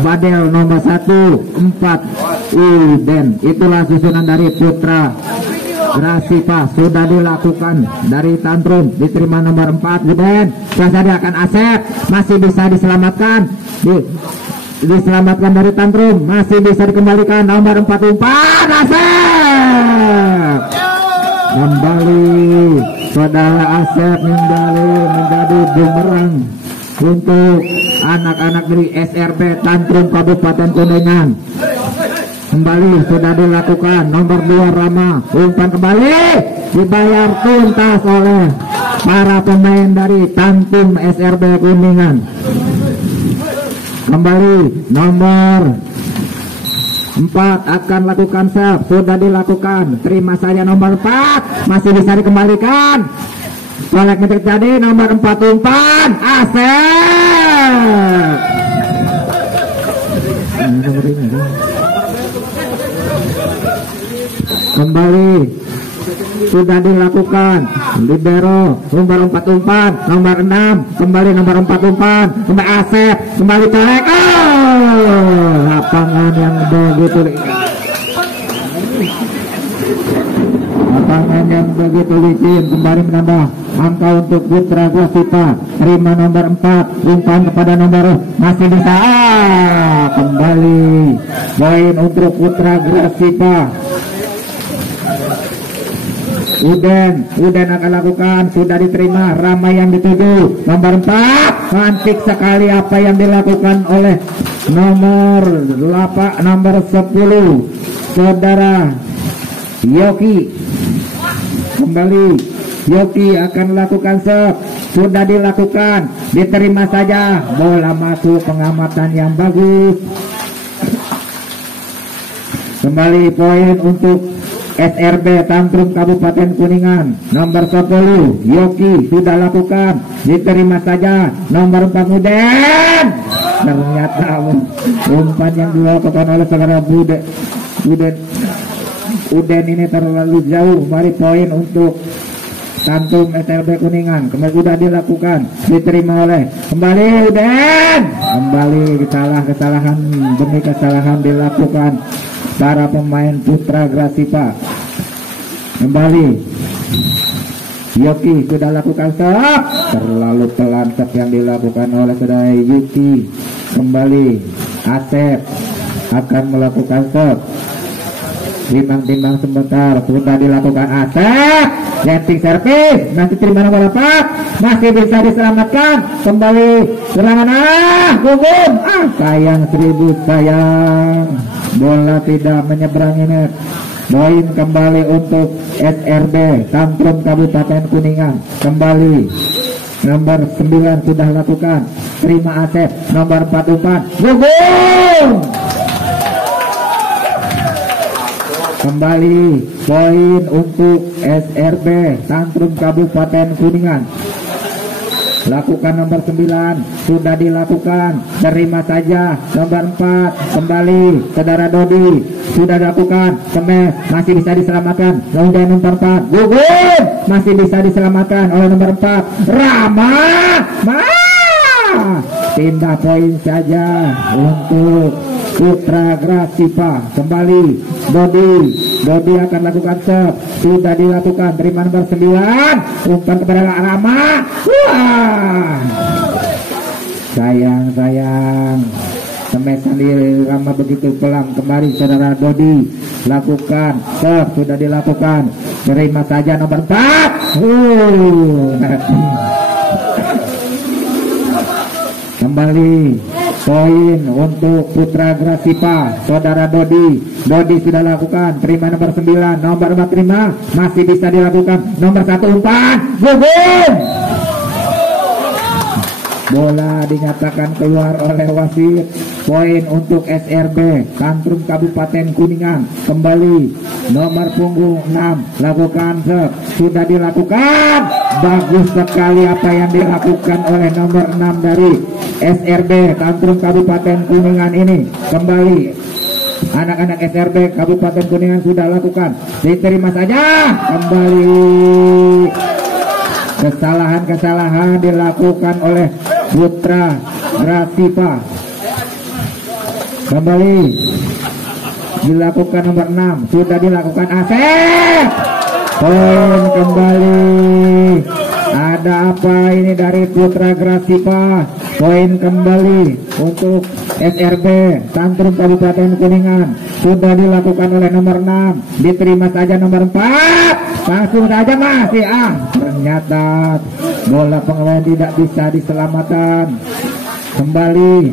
Badel nomor 1 4 Uden. Itulah susunan dari Putra Grasipa. Sudah dilakukan dari Tantrum, diterima nomor 4 Uden. Dia akan Asep, masih bisa diselamatkan, diselamatkan dari Tantrum, masih bisa dikembalikan nomor 4 umpan Asep. Kembali saudara Asep kembali menjadi bumerang untuk anak-anak dari SRB Tantrum Kabupaten Kuningan. Kembali sudah dilakukan nomor 2 Rama, umpan kembali dibayar tuntas oleh para pemain dari Tantrum SRB Kuningan. Kembali nomor 4 akan lakukan serve, sudah dilakukan, terima saja nomor 4, masih bisa dikembalikan. Kolek terjadi nomor 4 umpan Asep. Kembali sudah dilakukan libero nomor 4 umpan nomor 6, kembali nomor 4 umpan kembali Asep, kembali colek. Lapangan yang begitu licin kembali menambah angka untuk Putra Grasipa. Terima nomor 4, umpan kepada nomor masih bisa, kembali poin untuk Putra Grasipa. Uden akan lakukan, sudah diterima Rama yang dituju nomor 4. Cantik sekali apa yang dilakukan oleh nomor 10 saudara Yoki. Kembali Yoki akan lakukan serve, sudah dilakukan, diterima saja, bola masuk, pengamatan yang bagus. Kembali poin untuk SRB Tantrum Kabupaten Kuningan. Nomor 10 Yoki sudah lakukan, diterima saja nomor 4 Uden. Ternyata umpan yang dilakukan oleh saudara Uden ini terlalu jauh. Mari poin untuk Tantrum SRB Kuningan. Kembali sudah dilakukan, diterima oleh kembali Uden. Kembali kesalahan demi kesalahan dilakukan para pemain Putra Grasipa. Kembali Yoki sudah lakukan stop, terlalu pelan stop yang dilakukan oleh saudara Yuki. Kembali Asep akan melakukan stop, timbang sebentar, sudah dilakukan Asep, jetting service, nanti terima nomor 4, masih bisa diselamatkan. Kembali serangan, gugur, sayang 1000 sayang, bola tidak menyeberangi net. Poin kembali untuk SRB Tantrum Kabupaten Kuningan. Kembali nomor 9 sudah lakukan, terima Asep, nomor 4 umpan, gugur. Kembali poin untuk SRB Tantrum Kabupaten Kuningan. Lakukan nomor 9, sudah dilakukan, terima saja nomor 4, kembali saudara Dodi, sudah dilakukan, kemes, masih bisa diselamatkan oleh nomor 4, gugur, masih bisa diselamatkan oleh nomor 4, Rama, pindah poin saja untuk Putra Grasipa. Kembali Dodi akan lakukan serve, sudah dilakukan, terima nomor 9, umpan kepada Rama. Sayang semesan di Rama begitu pelan. Kembali saudara Dodi lakukan serve, sudah dilakukan, terima saja nomor 4. Kembali poin untuk Putra Grasipa, saudara Dodi sudah lakukan, terima nomor 9, nomor 4 terima, masih bisa dilakukan, nomor 1 umpan, gugur. Bola dinyatakan keluar oleh wasit. Poin untuk SRB Tantrum Kabupaten Kuningan. Kembali nomor punggung 6 lakukan serve, sudah dilakukan, bagus sekali apa yang dilakukan oleh nomor 6 dari SRB Tantrum Kabupaten Kuningan ini. Kembali anak-anak SRB Kabupaten Kuningan sudah lakukan, diterima saja. Kembali kesalahan dilakukan oleh Putra Grasipa. kembali dilakukan nomor 6, sudah dilakukan Asep, poin kembali. Ada apa ini dari Putra Grasipa, poin kembali untuk SRB Tantrum Kabupaten Kuningan. Sudah dilakukan oleh nomor 6, diterima saja nomor 4, langsung saja masih ternyata bola pengelola tidak bisa diselamatkan. Kembali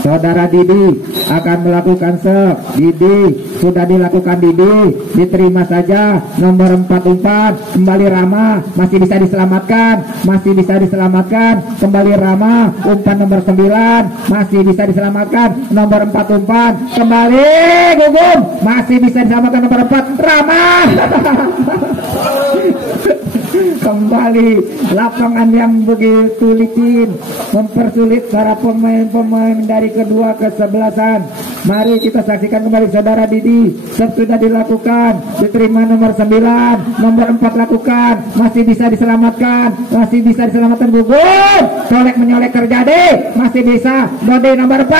Saudara Didi akan melakukan serve. Didi sudah dilakukan, Didi diterima saja nomor 4 umpan. Kembali Rama, masih bisa diselamatkan, masih bisa diselamatkan. Kembali Rama, umpan nomor 9 masih bisa diselamatkan, nomor 4 umpan. Kembali Gugum, masih bisa diselamatkan nomor 4 Rama. Kembali lapangan yang begitu licin mempersulit para pemain-pemain dari kedua kesebelasan. Mari kita saksikan kembali Saudara Didi. Sudah dilakukan, diterima nomor 9, nomor 4 lakukan, masih bisa diselamatkan, masih bisa diselamatkan Gugur. Colek menyolek terjadi, masih bisa. Dodi nomor 4.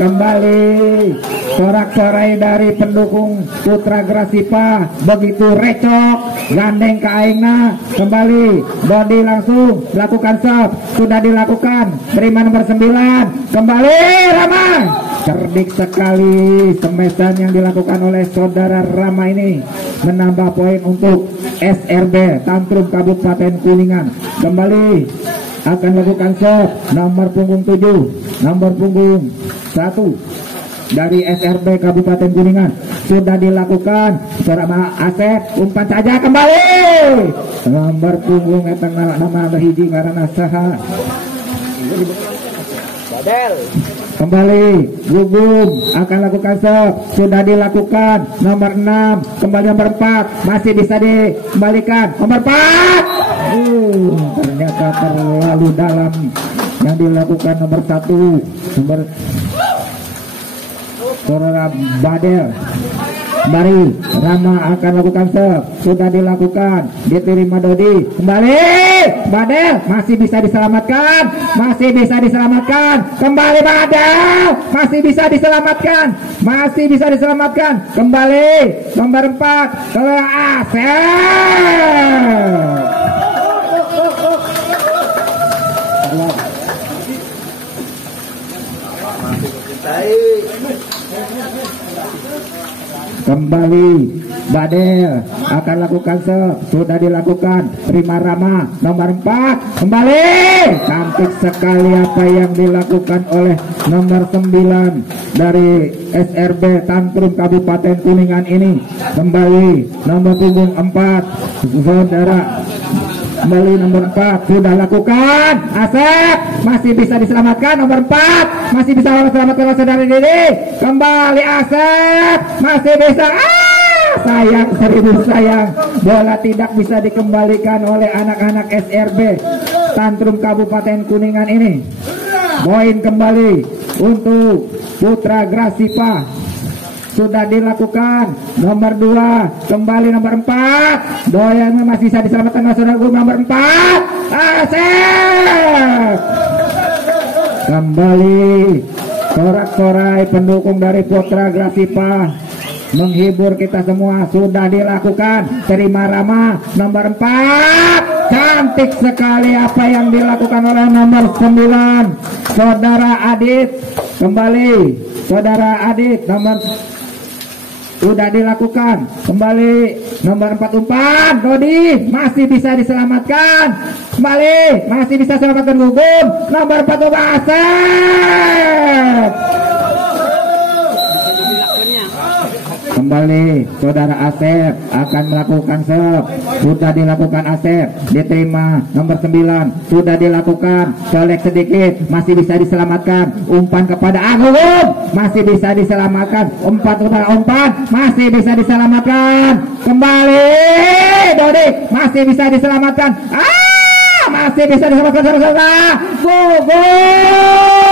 Kembali sorak-sorai dari pendukung Putra Grasipa begitu recok, gandeng ke aingna. Kembali Dodi langsung lakukan serve, sudah dilakukan, terima nomor 9. Kembali Rama, cerdik sekali semesan yang dilakukan oleh Saudara Rama ini, menambah poin untuk SRB Tantrum Kabupaten Kuningan. Kembali akan lakukan serve nomor punggung 7, nomor punggung 1 dari SRB Kabupaten Kuningan. Sudah dilakukan, Sorama Asep, umpan saja kembali. Nomor punggung nama hiji karena saha. Kembali Gugum akan lakukan serve, sudah dilakukan nomor 6, kembali nomor 4, masih bisa dikembalikan nomor 4. Ternyata terlalu dalam yang dilakukan nomor 1, nomor Saudara Badel. Kembali Rama akan lakukan serve, sudah dilakukan, diterima Dodi. Kembali Badel, masih bisa diselamatkan, masih bisa diselamatkan. Kembali Badel, masih bisa diselamatkan, masih bisa diselamatkan. Kembali nomor 4 ke Asep. Kembali Badel akan lakukan serve, sudah dilakukan, terima Rama nomor 4. Kembali cantik sekali apa yang dilakukan oleh nomor 9 dari SRB Tantrum Kabupaten Kuningan ini. Kembali nomor punggung 4 Saudara, kembali nomor 4 sudah lakukan, Asep masih bisa diselamatkan, nomor 4 masih bisa diselamatkan oleh Saudara Didi. Kembali Asep masih bisa, sayang, seribu sayang, bola tidak bisa dikembalikan oleh anak-anak SRB Tantrum Kabupaten Kuningan ini. Poin kembali untuk Putra Grasipa. Sudah dilakukan nomor 2, kembali nomor 4, doyan masih bisa diselamatkan Saudara Gugum nomor 4, Asep. Kembali sorak-sorai pendukung dari Putra Grasipa menghibur kita semua. Sudah dilakukan, terima Rama nomor 4, cantik sekali apa yang dilakukan oleh nomor 9 Saudara Adit. Kembali Saudara Adit nomor sudah dilakukan, kembali nomor 4 umpan Dodi masih bisa diselamatkan, kembali masih bisa diselamatkan Gugum nomor 4 umpan Asep. Kembali Saudara Asep akan melakukan serve, sudah dilakukan Asep, diterima nomor 9, sudah dilakukan, colek sedikit, masih bisa diselamatkan, umpan kepada Gugum masih bisa diselamatkan, umpan masih bisa diselamatkan. Kembali Dodi masih bisa diselamatkan, masih bisa diselamatkan saudara Gugum.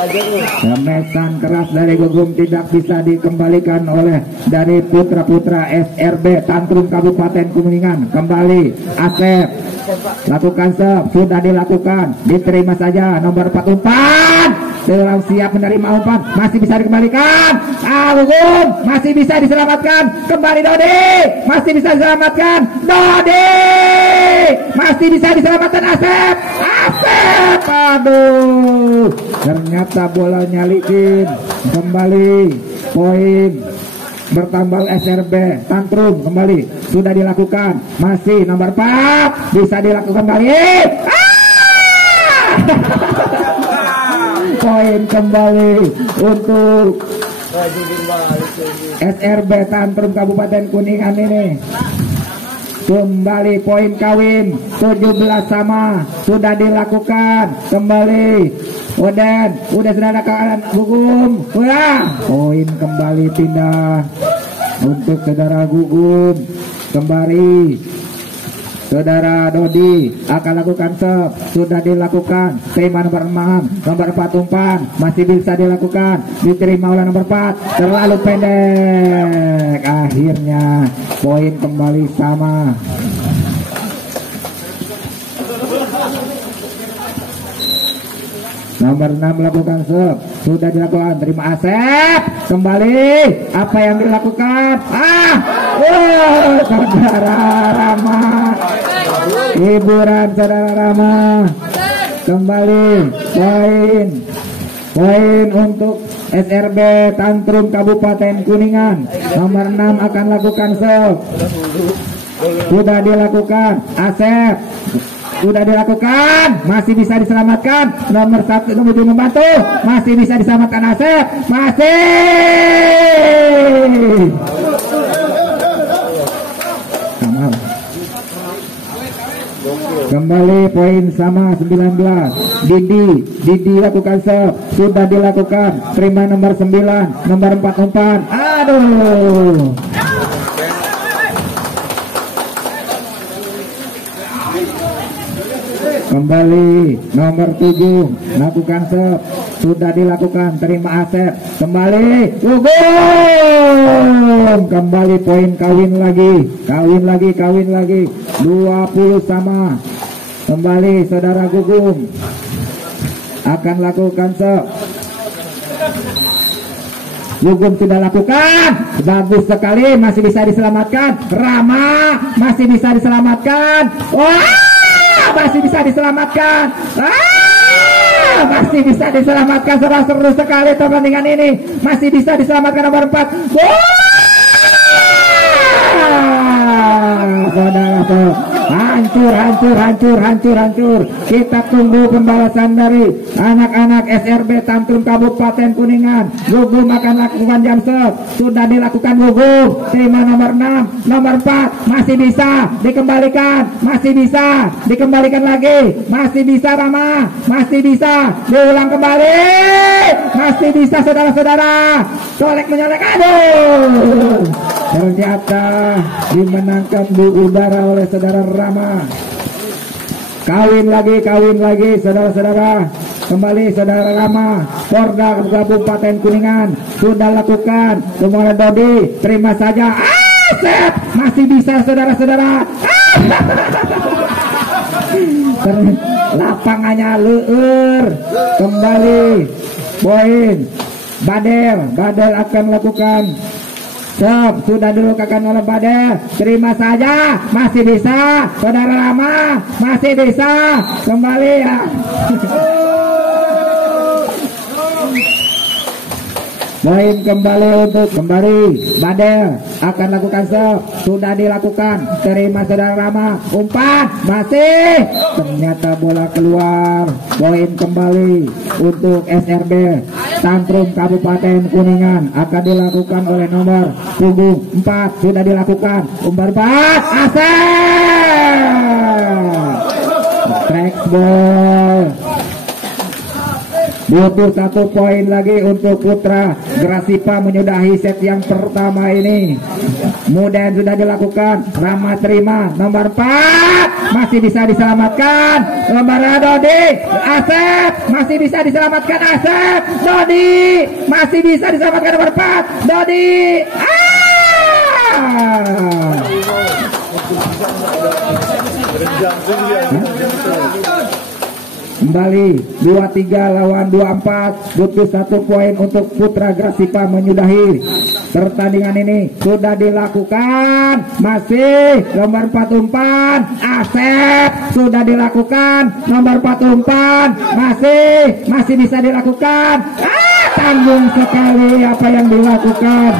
Remesan keras dari Gugum tidak bisa dikembalikan oleh dari putra-putra SRB Tantrum Kabupaten Kuningan. Kembali Asep lakukan serve, sudah dilakukan, diterima saja nomor 4 umpan, telah siap menerima umpan, masih bisa dikembalikan. Gugum masih bisa diselamatkan, kembali Dodi, masih bisa diselamatkan Dodi, masih bisa diselamatkan Asep, aduh, ternyata bolanya licin. Kembali poin bertambah SRB Tantrum, kembali sudah dilakukan, masih nomor 4 bisa dilakukan kembali. Poin kembali untuk SRB Tantrum Kabupaten Kuningan ini. Kembali poin kawin 17 sama, sudah dilakukan, kembali Oden, udah sudah ada keadaan Gugum, poin kembali pindah untuk saudara Gugum. Kembali saudara Dodi akan lakukan serve, sudah dilakukan, terima nomor 6, nomor 4 umpan, masih bisa dilakukan, diterima oleh nomor 4, terlalu pendek, akhirnya poin kembali sama. Nomor 6 melakukan serve, sudah dilakukan, terima Asep, kembali, apa yang dilakukan? Saudara Rama, hiburan saudara Rama, kembali poin untuk SRB Tantrum Kabupaten Kuningan. Nomor 6 akan lakukan serve, sudah dilakukan, Asep, sudah dilakukan, masih bisa diselamatkan, nomor 1 kemudian membantu, masih bisa diselamatkan Asep, masih kembali poin sama 19. Didi lakukan serve, sudah dilakukan, terima nomor 9, nomor 4 umpan, aduh, kembali nomor 7 lakukan serve, sudah dilakukan, terima Asep, kembali Gugum, kembali poin kawin lagi 20 sama, kembali saudara Gugum akan lakukan serve, Gugum sudah lakukan, bagus sekali, masih bisa diselamatkan, Rama masih bisa diselamatkan, masih bisa diselamatkan, masih bisa diselamatkan, seru sekali pertandingan ini, masih bisa diselamatkan nomor 4. Saudara tuh hancur. Kita tunggu pembalasan dari anak-anak SRB Tantrum Kabupaten Kuningan. Gugum akan lakukan jam serve, sudah dilakukan Gugum, terima nomor 6, nomor 4, masih bisa dikembalikan, masih bisa dikembalikan lagi, masih bisa Rama, masih bisa diulang kembali, masih bisa saudara-saudara, colek-menyolek, aduh, ternyata dimenangkan di udara oleh saudara Rama. Kawin lagi saudara-saudara, kembali saudara Rama, Porda Kabupaten Kuningan sudah lakukan, kemudian Dodi, terima saja, Asep masih bisa saudara-saudara, lapangannya leur, kembali poin Badel akan lakukan serve, sudah dilakukan oleh Badel, terima saja, masih bisa saudara Rama, masih bisa, kembali ya. Poin kembali Badel akan lakukan serve, sudah dilakukan, terima saudara Rama, umpan, masih, ternyata bola keluar. Poin kembali untuk SRB Tantrum Kabupaten Kuningan, akan dilakukan oleh nomor punggung 4, sudah dilakukan, umpan 4, Asep, track ball. Butuh 1 poin lagi untuk Putra Grasipa menyudahi set yang pertama ini. Kemudian sudah dilakukan. Rama terima. Nomor 4 masih bisa diselamatkan. Nomor Dodi. Asep masih bisa diselamatkan. Asep. Dodi masih bisa diselamatkan. Nomor 4 Dodi. Kembali 23 lawan 24. Butuh 1 poin untuk Putra Grasipa menyudahi pertandingan ini. Sudah dilakukan. Masih nomor 4 umpan. Asep sudah dilakukan. Nomor 4 umpan. Masih bisa dilakukan. Tanggung sekali apa yang dilakukan.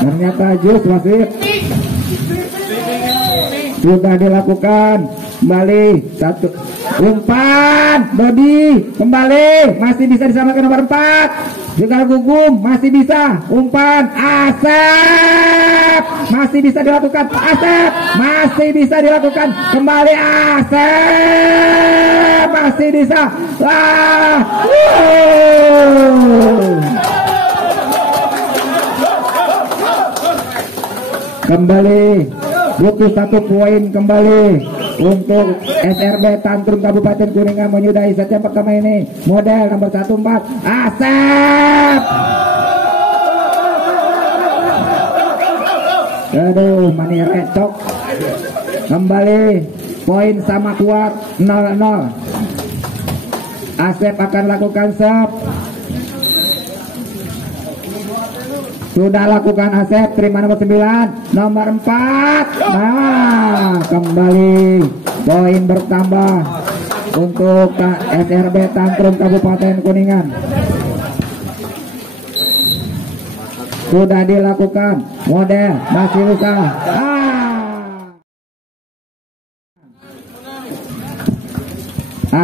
Ternyata jus wasit. Sudah dilakukan. Kembali 1 umpan. Dodi kembali. Masih bisa disamakan nomor 4. Juga gugum. Masih bisa. Umpan. Asep. Masih bisa dilakukan. Asep. Masih bisa dilakukan. Kembali Asep. Masih bisa. Kembali butuh 1 poin kembali untuk SRB Tantrum Kabupaten Kuningan menyudahi set yang pertama ini. Model nomor 14 Asep. Aduh, mani recok. Kembali poin sama kuat 0-0. Asep akan lakukan serve. Sudah lakukan Asep, terima nomor 9, nomor 4. Nah, kembali poin bertambah untuk SRB Tantrum Kabupaten Kuningan. Sudah dilakukan. Model masih bisa.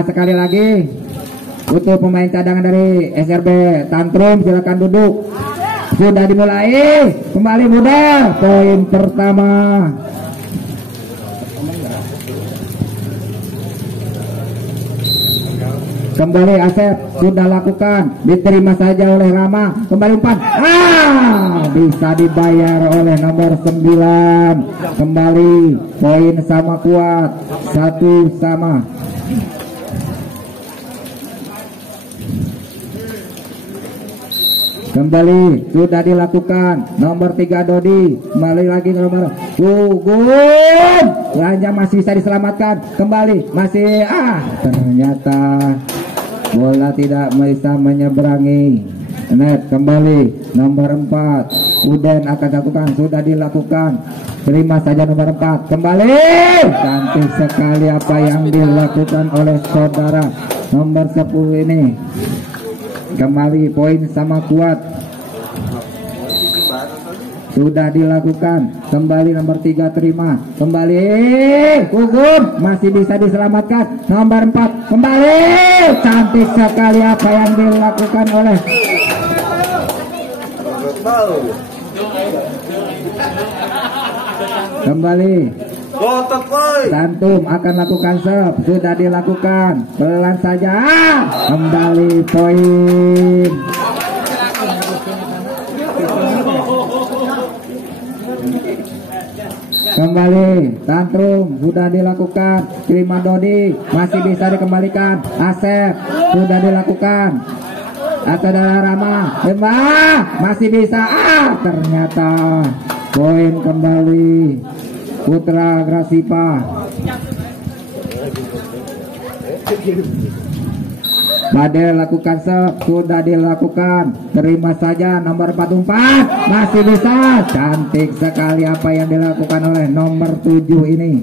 Sekali lagi untuk pemain cadangan dari SRB Tantrum, silakan duduk. Sudah dimulai. Kembali model poin pertama. Kembali Asep sudah lakukan. Diterima saja oleh Rama. Kembali umpan. Bisa dibayar oleh nomor 9. Kembali poin sama kuat. 1-1. Kembali sudah dilakukan nomor 3 Dodi. Kembali lagi nomor Gugum. Belanja masih bisa diselamatkan. Kembali masih ternyata bola tidak bisa menyeberangi net. Kembali nomor 4 Uden akan lakukan. Sudah dilakukan. Terima saja nomor 4. Kembali. Cantik sekali apa yang dilakukan oleh saudara nomor 10 ini. Kembali poin sama kuat. Sudah dilakukan. Kembali nomor 3 terima. Kembali Gugum masih bisa diselamatkan. Nomor 4 kembali. Cantik sekali apa yang dilakukan oleh kembali Tantrum akan lakukan serve. Sudah dilakukan. Pelan saja. Kembali poin. Kembali Tantrum sudah dilakukan. Terima Dodi masih bisa dikembalikan. Asep sudah dilakukan. Saudara Rama masih bisa. Ternyata poin kembali Putra Grasipa. Badel lakukan serve. Sudah dilakukan. Terima saja nomor 44. Masih bisa. Cantik sekali apa yang dilakukan oleh nomor 7 ini.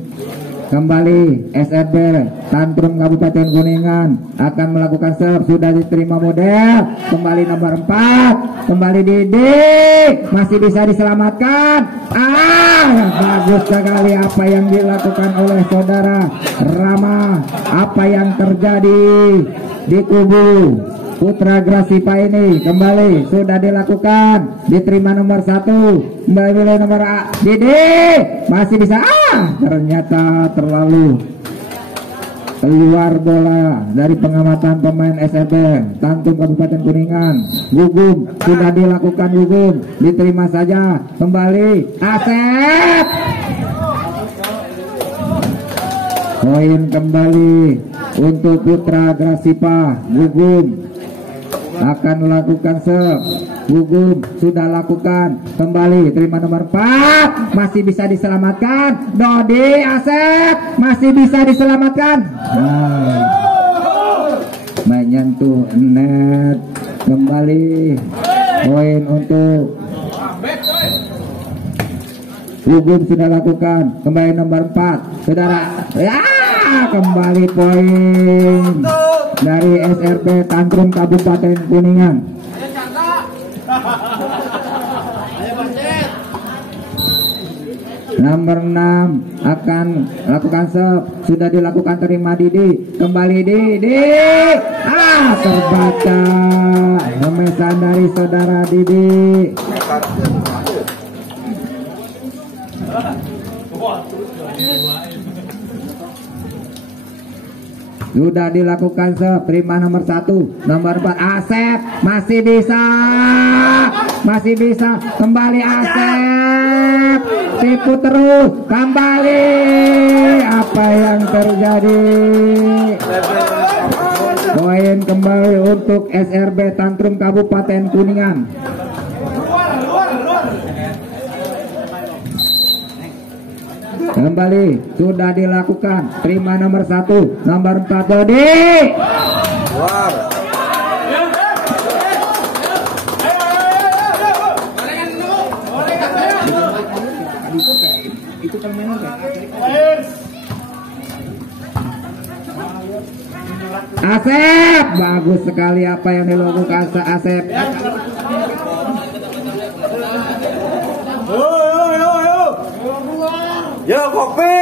Kembali SRB Tantrum Kabupaten Kuningan akan melakukan serve. Sudah diterima model. Kembali nomor 4. Kembali Didi. Masih bisa diselamatkan. Bagus sekali apa yang dilakukan oleh saudara Rama. Apa yang terjadi di kubu Putra Grasipa ini. Kembali sudah dilakukan. Diterima nomor 1. Kembali nomor Didi. Masih bisa. Ternyata terlalu keluar bola dari pengamatan pemain SRB Tantrum Kabupaten Kuningan. Gugum sudah dilakukan, Gugum diterima saja, kembali Asep, poin kembali untuk Putra Grasipa. Gugum akan melakukan serve, Gugum sudah lakukan, kembali terima nomor 4, masih bisa diselamatkan. Dodi Asep masih bisa diselamatkan, menyentuh net, kembali poin untuk Gugum sudah lakukan, kembali nomor 4 saudara, ya kembali poin dari SRB Tantrum Kabupaten Kuningan. Nomor 6 akan lakukan serve, sudah dilakukan, terima Didi, kembali Didi, terbaca pemesan dari saudara Didi. Sudah dilakukan serve, terima nomor 1, nomor 4 Asep, masih bisa, kembali Asep, tipu terus, kembali, apa yang terjadi? Poin kembali untuk SRB Tantrum Kabupaten Kuningan. Kembali sudah dilakukan, terima nomor 1, nomor 4 Dodi. Asep, bagus sekali apa yang dilakukan Asep. Yo kopi.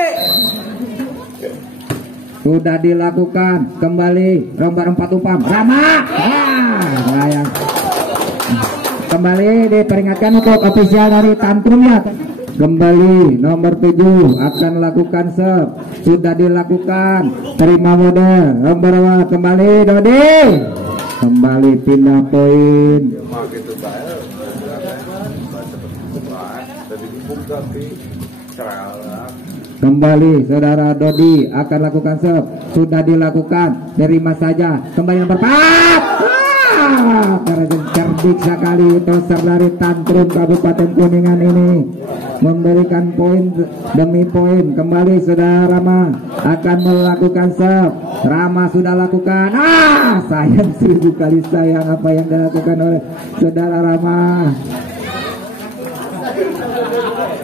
Sudah dilakukan, kembali nomor 4 Upam Rama, sayang. Kembali diperingatkan untuk ofisial dari Tantrum ya. Kembali nomor 7 akan lakukan serve, sudah dilakukan, terima model nomor 2, kembali Dodi, kembali pindah poin. Kembali saudara Dodi akan lakukan serve, sudah dilakukan, terima saja, kembali nomor 4. Cerdik sekali toser dari Tantrum Kabupaten Kuningan ini memberikan poin demi poin. Kembali saudara Rama akan melakukan serve, Rama sudah lakukan, sayang, 1000 kali sayang apa yang dilakukan oleh saudara Rama.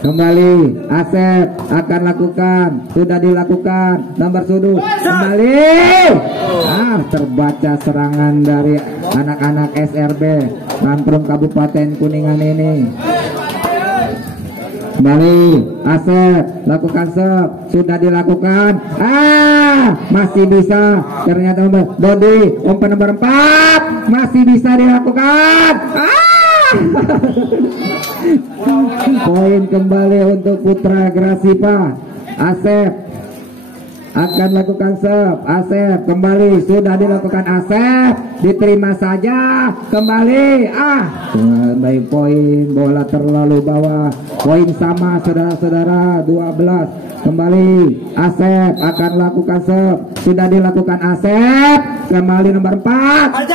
Kembali Asep akan lakukan, sudah dilakukan, nomor 7 kembali, terbaca serangan dari anak-anak SRB Tantrum Kabupaten Kuningan ini. Kembali Asep lakukan serve, sudah dilakukan, masih bisa, ternyata nomor Dodi umpan nomor 4 masih bisa dilakukan, poin kembali untuk Putra Grasipa. Asep akan lakukan serve, Asep kembali, sudah dilakukan, Asep diterima saja, kembali, baik poin, bola terlalu bawah, poin sama saudara-saudara 12. Kembali Asep akan lakukan serve, sudah dilakukan, Asep kembali nomor 4,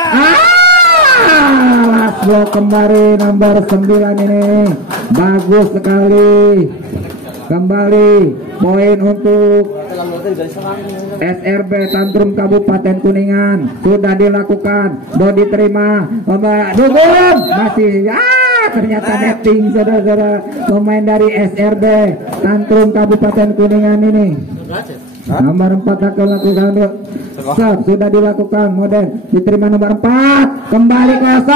last block kembali nomor 9 ini, bagus sekali. Kembali poin untuk SRB Tantrum Kabupaten Kuningan, sudah dilakukan, Dodi terima, Dugum masih, ternyata netting saudara-saudara pemain dari SRB Tantrum Kabupaten Kuningan ini. Nomor 4 akan lakukan serve, sudah dilakukan, model diterima nomor 4, kembali kosong.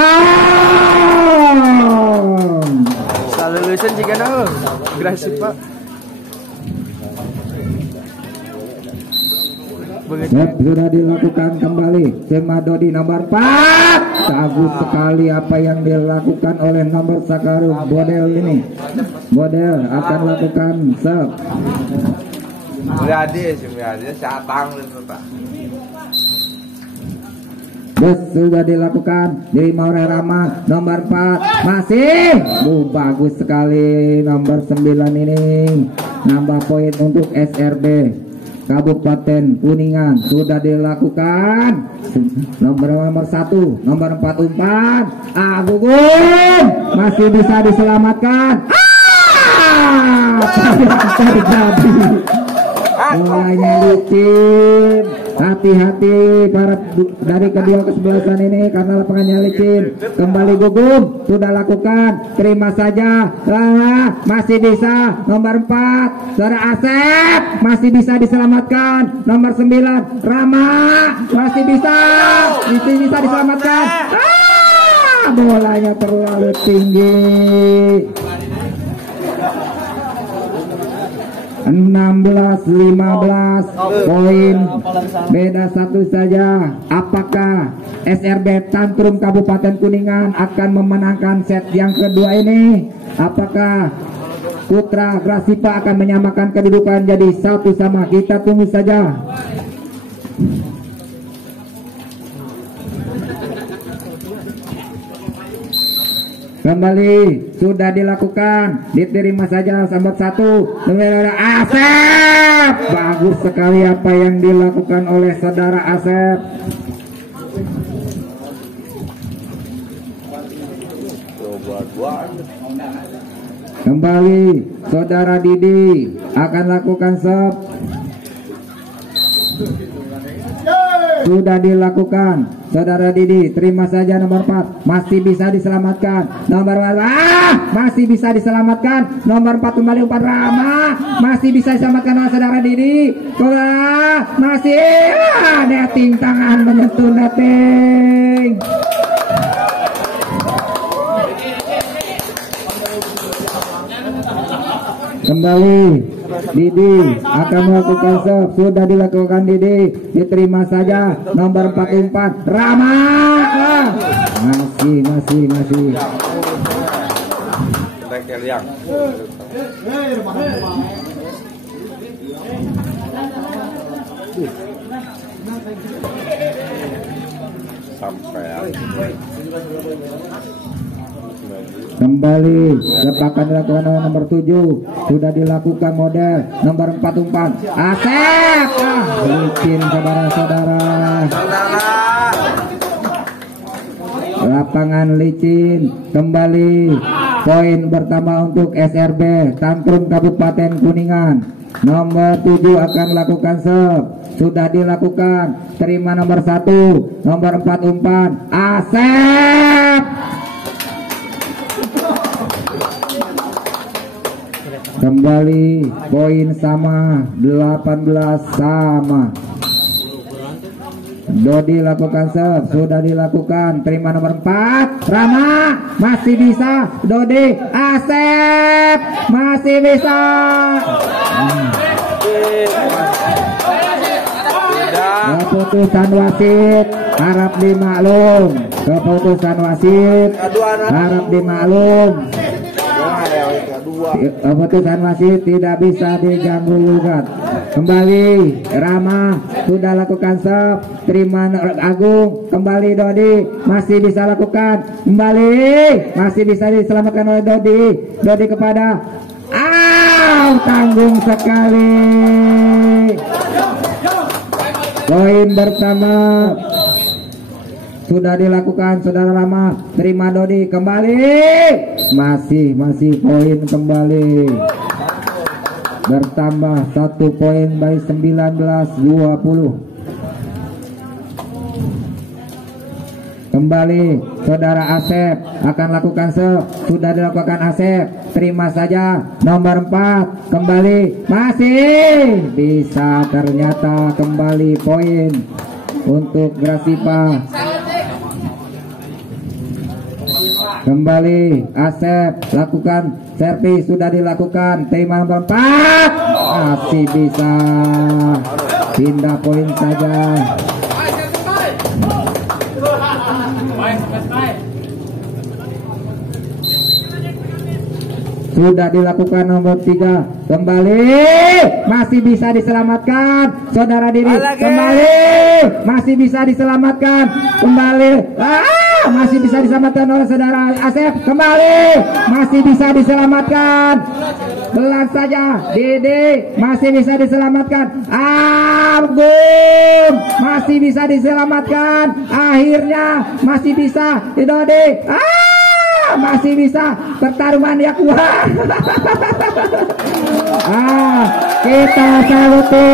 Lulusan jika nahu, Grasip Pak. Sudah dilakukan, kembali Sema Dodi nomor 4, bagus sekali apa yang dilakukan oleh nomor Sakaru Bodel ini. Bodel akan lakukan serve, Mulyadi siapang itu Pak. Sudah dilakukan, diterima oleh Rama nomor 4 masih bagus sekali nomor 9 ini nambah poin untuk SRB Kabupaten Kuningan. Sudah dilakukan nomor 1 nomor 44 Gugun masih bisa diselamatkan. Terjadi mulainya licin. Hati-hati para dari kedua kesebelasan ini karena lapangannya licin. Kembali Gugun sudah lakukan, terima saja. Masih bisa nomor 4 Saudara Asep masih bisa diselamatkan. Nomor 9 Rama masih bisa diselamatkan. Bolanya terlalu tinggi. 16-15 poin beda 1 saja. Apakah SRB Tantrum Kabupaten Kuningan akan memenangkan set yang kedua ini? Apakah Putra Grasipa akan menyamakan kedudukan jadi 1 sama? Kita tunggu saja. Kembali sudah dilakukan, diterima saja nomor 1 Asep. Bagus sekali apa yang dilakukan oleh saudara Asep. Kembali saudara Didi akan lakukan serve. Sudah dilakukan saudara Didi, terima saja nomor 4 masih bisa diselamatkan. Nomor masih bisa diselamatkan. Nomor 4 kembali 4 Rama masih bisa diselamatkan oleh saudara Didi. Masih netting tangan menyentuh netting. Kembali Didi akan melakukan serve. Sudah dilakukan Didi, diterima saja nomor 44 Rama. Masih kembali lepakan dilakukan oleh nomor 7. Sudah dilakukan model nomor 44 Asep. Licin saudara-saudara, lapangan licin. Kembali poin pertama untuk SRB Tantrum Kabupaten Kuningan. Nomor 7 akan lakukan serve. Sudah dilakukan, terima nomor 1 nomor 44 Asep. Kembali poin sama, 18 sama. Dodi lakukan serve. Sudah dilakukan, terima nomor 4 Rama masih bisa. Dodi Asep masih bisa. Keputusan wasit harap dimaklum. Keputusan wasit harap dimaklum. Keputusan wasit tidak bisa diganggu gugat. Kembali Rama sudah lakukan serve, terima Agung. Kembali Dodi masih bisa lakukan. Kembali masih bisa diselamatkan oleh Dodi. Dodi kepada tanggung sekali. Poin pertama sudah dilakukan saudara Rama, terima Dodi. Kembali masih poin kembali, bertambah 1 poin by 19-20. Kembali saudara Asep akan lakukan serve. Sudah dilakukan Asep, terima saja nomor 4. Kembali masih bisa, ternyata kembali poin untuk Grasipa. Kembali Asep lakukan servis. Sudah dilakukan, terima nomor 4 masih bisa, pindah poin saja. sudah dilakukan nomor 3 kembali masih bisa diselamatkan saudara Didi kembali masih bisa diselamatkan kembali masih bisa diselamatkan oleh saudara Asep kembali masih bisa diselamatkan pelan saja Didi masih bisa diselamatkan Agung masih bisa diselamatkan akhirnya masih bisa Dodi masih bisa pertarungan yang kuat kita saluti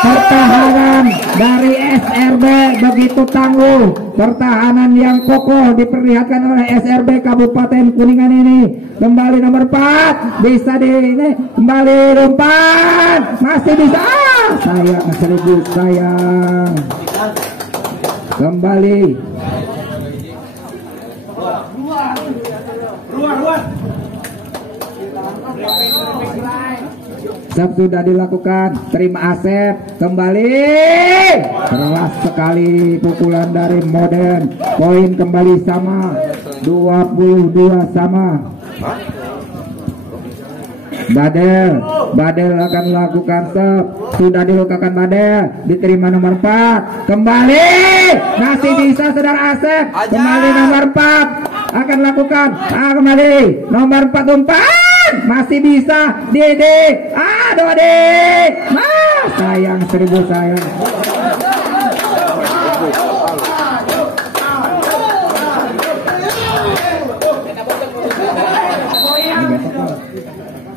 pertahanan dari SRB begitu tangguh pertahanan yang kokoh diperlihatkan oleh SRB Kabupaten Kuningan ini kembali nomor 4 bisa di ini kembali umpan masih bisa sayang seribu sayang kembali sudah dilakukan terima Asep kembali keras sekali pukulan dari Modern poin kembali sama 22 sama Badel akan melakukan sudah dilakukan Badel diterima nomor 4 kembali masih bisa saudara Asep kembali nomor 4 akan lakukan kembali nomor 4 umpan masih bisa Dede Dode sayang seribu sayang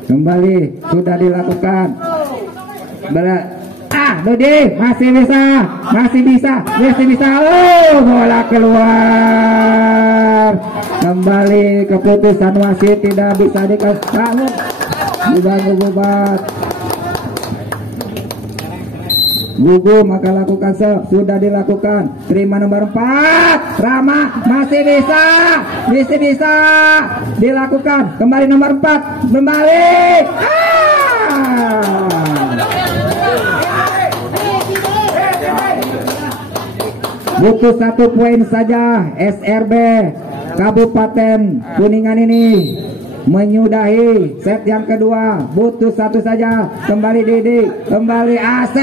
kembali sudah dilakukan Dodi masih bisa bola keluar kembali keputusan wasit tidak bisa dikasih diganggu gugu maka lakukan sudah dilakukan terima nomor 4 Rama masih bisa dilakukan kembali nomor 4 kembali butuh 1 poin saja SRB Kabupaten Kuningan ini menyudahi set yang kedua butuh 1 saja kembali Didi kembali Asep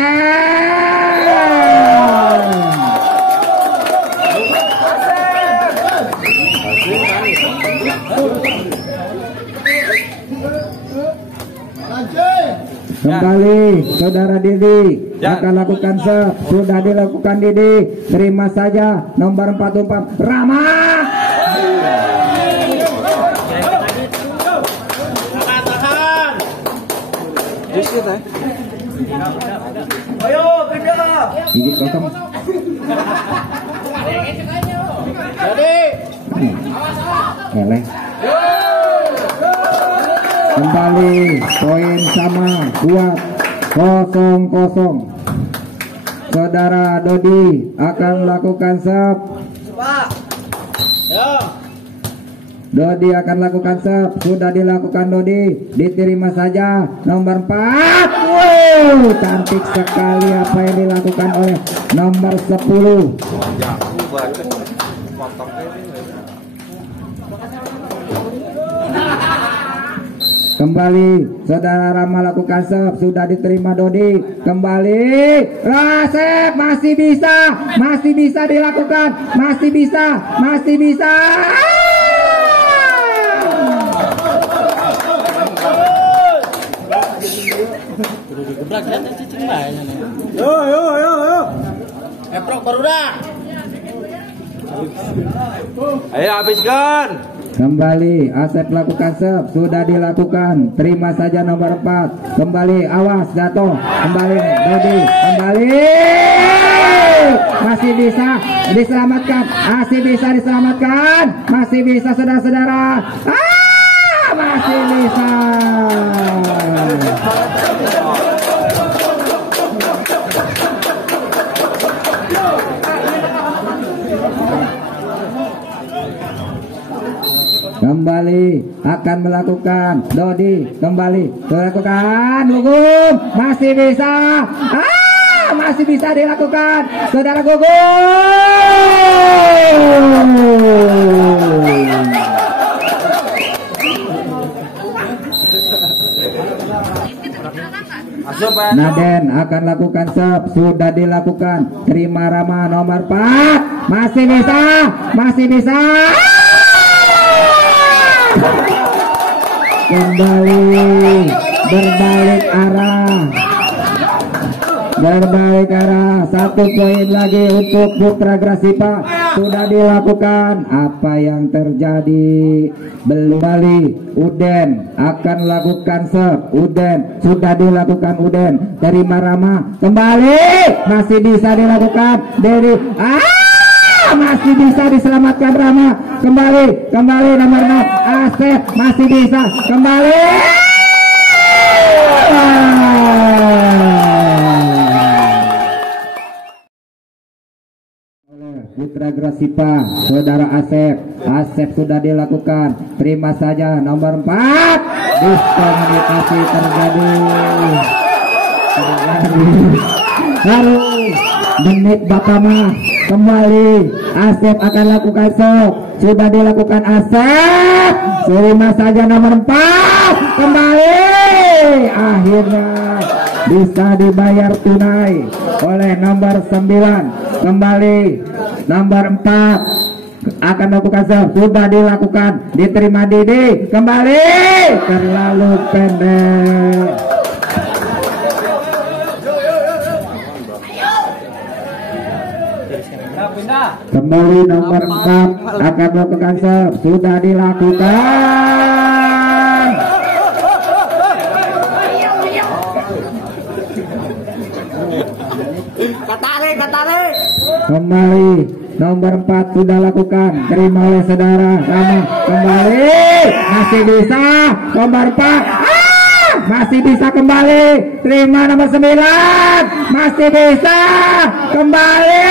kembali saudara Didi akan lakukan sudah dilakukan Didi terima saja nomor 4 umpan Rama ayo kerja gigi kosong keleh kembali poin sama 2-0 saudara Dodi akan melakukan Dodi akan lakukan sudah dilakukan Dodi diterima saja nomor 4 cantik sekali apa yang dilakukan oleh nomor 10 kembali saudara Rama lakukan sudah diterima Dodi kembali Rasep masih bisa dilakukan masih bisa yo Eprok Garuda ayo habiskan kembali Asep lakukan sudah dilakukan terima saja nomor 4 kembali awas jatuh kembali Dodi kembali masih bisa diselamatkan masih bisa saudara-saudara masih bisa kembali akan melakukan Dodi kembali melakukan Gugum masih bisa dilakukan saudara Gugum Naden akan lakukan serve, sudah dilakukan. Terima Rama nomor 4. Masih bisa, masih bisa. Kembali berbalik arah. Berbalik arah. 1 poin lagi untuk Putra Grasipa. Sudah dilakukan. Apa yang terjadi? Belum kembali. Uden akan lakukan serve. Uden sudah dilakukan. Uden terima Rama. Kembali. Masih bisa dilakukan. Dari masih bisa diselamatkan Rama. Kembali nomor 6. Asep masih bisa. Kembali. Putra Grasipa, saudara Asep sudah dilakukan. Terima saja nomor 4. Diskomunikasi terjadi. Harus menit Bakama. Kembali Asep akan lakukan serve. Sudah dilakukan Asep. Terima saja nomor 4. Kembali. Akhirnya bisa dibayar tunai oleh nomor 9. Kembali nomor 4 akan lakukan serve. Sudah dilakukan. Diterima Didi. Kembali. Terlalu pendek. Kembali nomor 4 akan melakukan serve. Sudah dilakukan. Katarik. Kembali nomor 4 sudah lakukan. Terima oleh saudara Rama. Kembali. Masih bisa. Nomor 4. Masih bisa kembali. Terima nomor 9. Masih bisa kembali.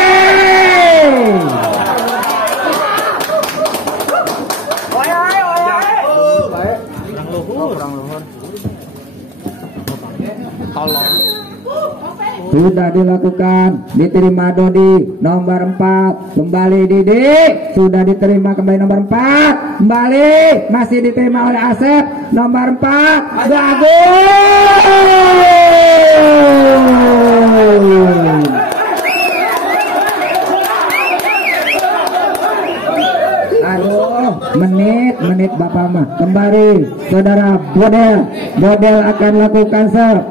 Sudah dilakukan. Diterima Dodi nomor 4. Kembali Didi. Sudah diterima kembali nomor 4. Kembali. Masih diterima oleh Asep nomor 4. Bagus. Aduh, menit Bapak mah. Kembali saudara Bodel akan lakukan serve.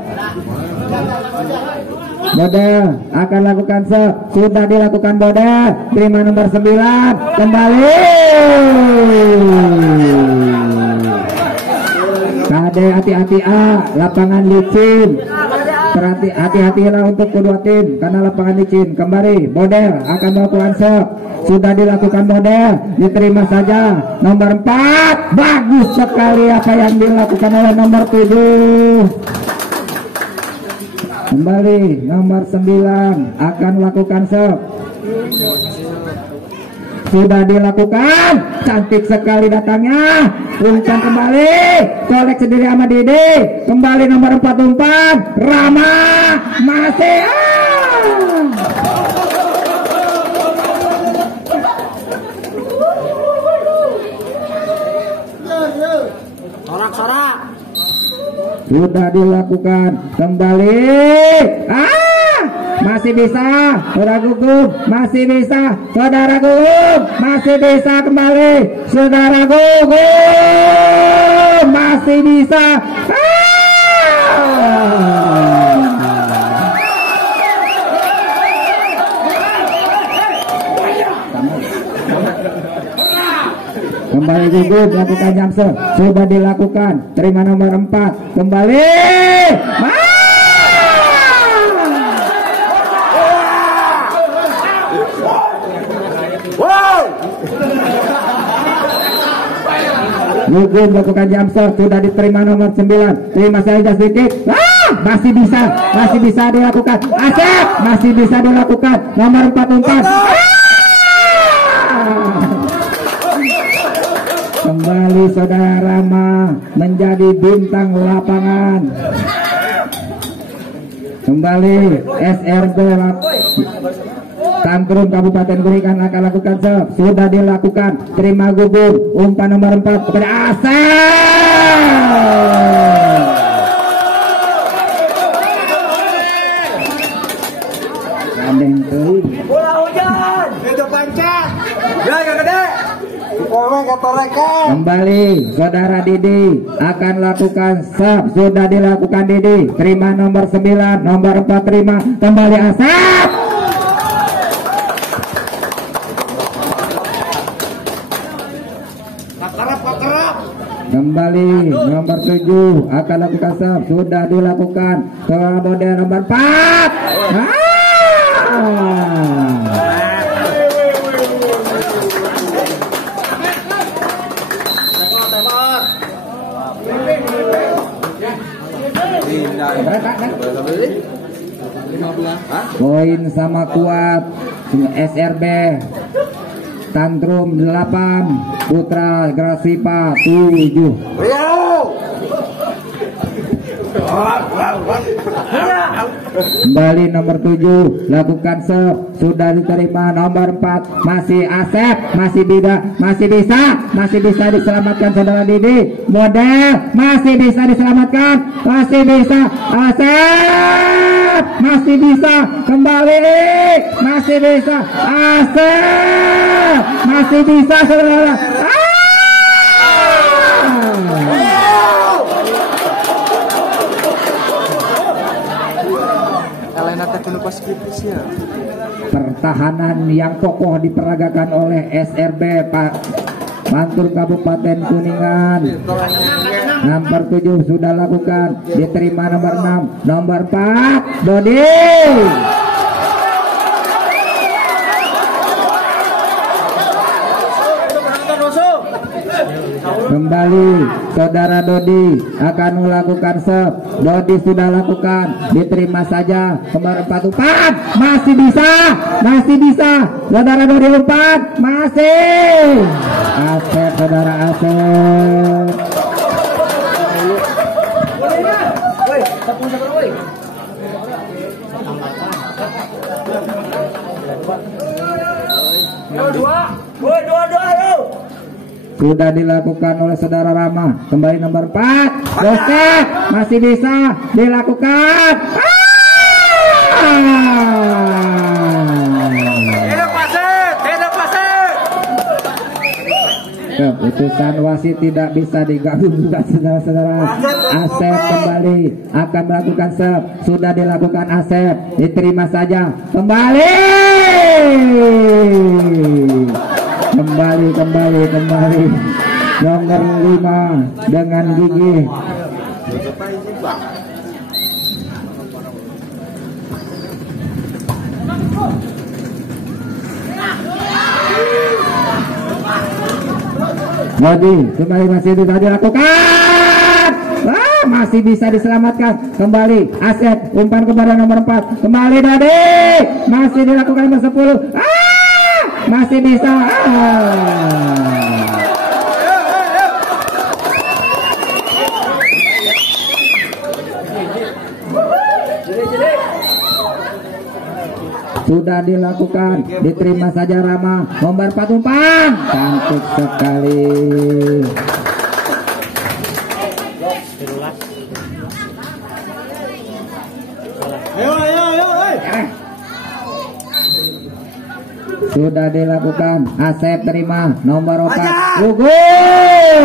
Bodel akan lakukan serve. Sudah dilakukan Bodel. Terima nomor 9. Kembali. Kade hati-hati lapangan licin. Hati-hatilah untuk kedua tim karena lapangan licin. Kembali Bodel akan melakukan serve. Sudah dilakukan Bodel. Diterima saja nomor 4. Bagus sekali apa yang dilakukan oleh nomor 7. Kembali nomor 9 akan lakukan serve. Sudah dilakukan. Cantik sekali datangnya. Puncang kembali. Kolek sendiri sama Dede. Kembali nomor 44. Rama. Masih. Sorak-sorak. Sudah dilakukan. Kembali. Masih bisa. Saudara Gugung. Masih bisa. Saudara Gugung. Masih bisa kembali. Saudara Gugung. Masih bisa. Kembali Gugung melakukan jamser. Sudah dilakukan. Terima nomor 4. Kembali. Gugung melakukan jamser. Sudah diterima nomor 9. Terima saja sedikit. Masih bisa dilakukan. Asep masih bisa dilakukan. Nomor 44. Kembali saudara Rama menjadi bintang lapangan. Kembali SRB Tangkrum Kabupaten Berikan akan lakukan serve. Sudah dilakukan. Terima Gugung. Umpan nomor 4 kepada Asep. Itu pancat. Ya, yang gede. Kembali saudara Didi akan lakukan serve. Sudah dilakukan Didi, terima nomor 9, nomor 4 terima, kembali Asep. Kembali nomor 7 akan lakukan serve. Sudah dilakukan ke model nomor 4. Poin sama kuat SRB Tantrum 8, Putra Grasipa 7. Kembali nomor 7 lakukan serve, sudah diterima nomor 4 masih Asep, masih bisa diselamatkan saudara Didi. Model masih bisa diselamatkan, masih bisa Asep, masih bisa kembali, masih bisa Asep, masih bisa saudara. Pertahanan yang kokoh diperagakan oleh SRB Pak Mantur Kabupaten Kuningan. Nomor 7 sudah lakukan, diterima nomor 6, nomor 4 Dodi. Kembali saudara Dodi akan melakukan serve. Dodi sudah lakukan, diterima saja nomor 44, masih bisa saudara Dodi umpan, masih Asep, saudara Asep. Sudah dilakukan oleh saudara Rama. Kembali nomor 4 Joseph, masih bisa dilakukan. Keputusan wasit tidak bisa digabung juga saudara-saudara. Asep kembali akan melakukan serve. Sudah dilakukan Asep, diterima saja. Kembali nomor 5 dengan gigi. Lagi kembali masih bisa dilakukan, masih bisa diselamatkan. Kembali Asep, umpan kepada nomor 4. Kembali Dadi, masih dilakukan nomor 10. Masih bisa. Sudah dilakukan, diterima saja Rama. Nomor 4 umpan, cantik sekali. Sudah dilakukan, Asep terima nomor 4. Gugur.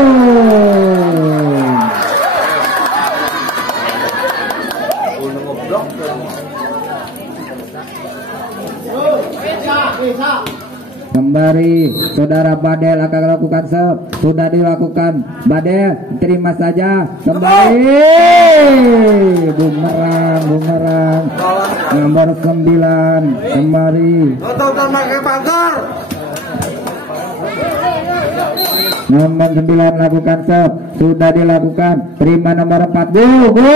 Kembali saudara Badel akan lakukan serve. Sudah dilakukan, Badel terima saja. Kembali bumerang nomor 9 kembali. Nomor 9 lakukan serve. Sudah dilakukan, terima nomor 4. Gugur.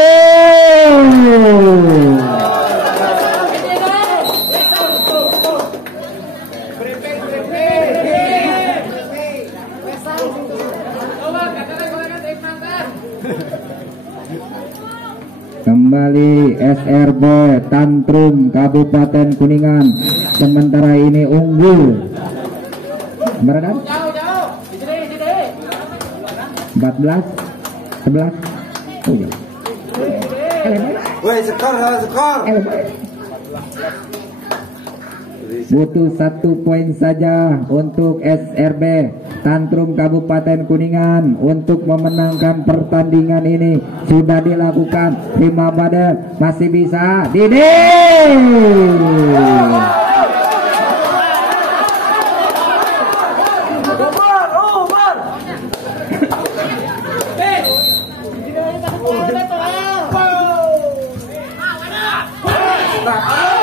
Kembali SRB Tantrum Kabupaten Kuningan sementara ini unggul. Berapa? 14 11. Oh iya. Woi, skor. butuh 1 poin saja untuk SRB Tantrum Kabupaten Kuningan untuk memenangkan pertandingan ini. Sudah dilakukan, Prima Badar masih bisa. Didi Nah,